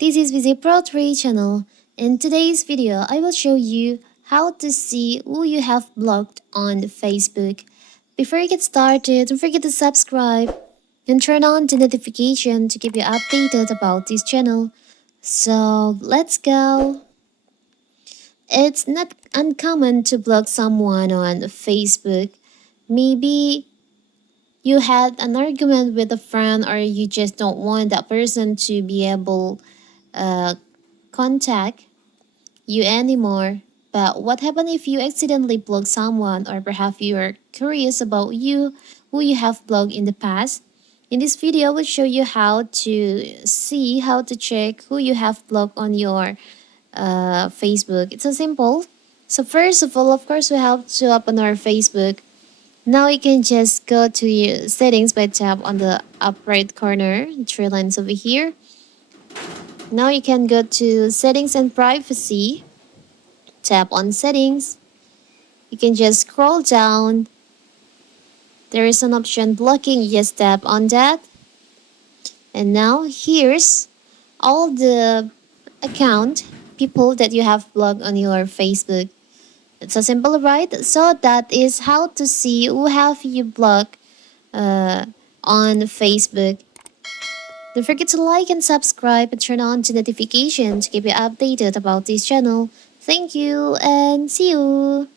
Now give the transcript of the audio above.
This is Visit Pro 3 channel. In today's video, I will show you how to see who you have blocked on Facebook. Before you get started, don't forget to subscribe and turn on the notification to keep you updated about this channel. So let's go. It's not uncommon to block someone on Facebook. Maybe you had an argument with a friend or you just don't want that person to be able uh, contact you anymore. But what happens if you accidentally block someone or perhaps you're curious about who you have blocked in the past? In this video, I will show you how to check who you have blocked on your Facebook. It's so simple. So first of all, of course, we have to open our Facebook. Now you can just go to your settings by tap on the up right corner, three lines over here. Now you can go to settings and privacy, tap on settings. You can just scroll down. There is an option blocking, you just tap on that. And now here's all the account people that you have blocked on your Facebook. It's so simple, right? So that is how to see who have you blocked uh, on Facebook. Don't forget to like and subscribe and turn on the notification to keep you updated about this channel. Thank you and see you!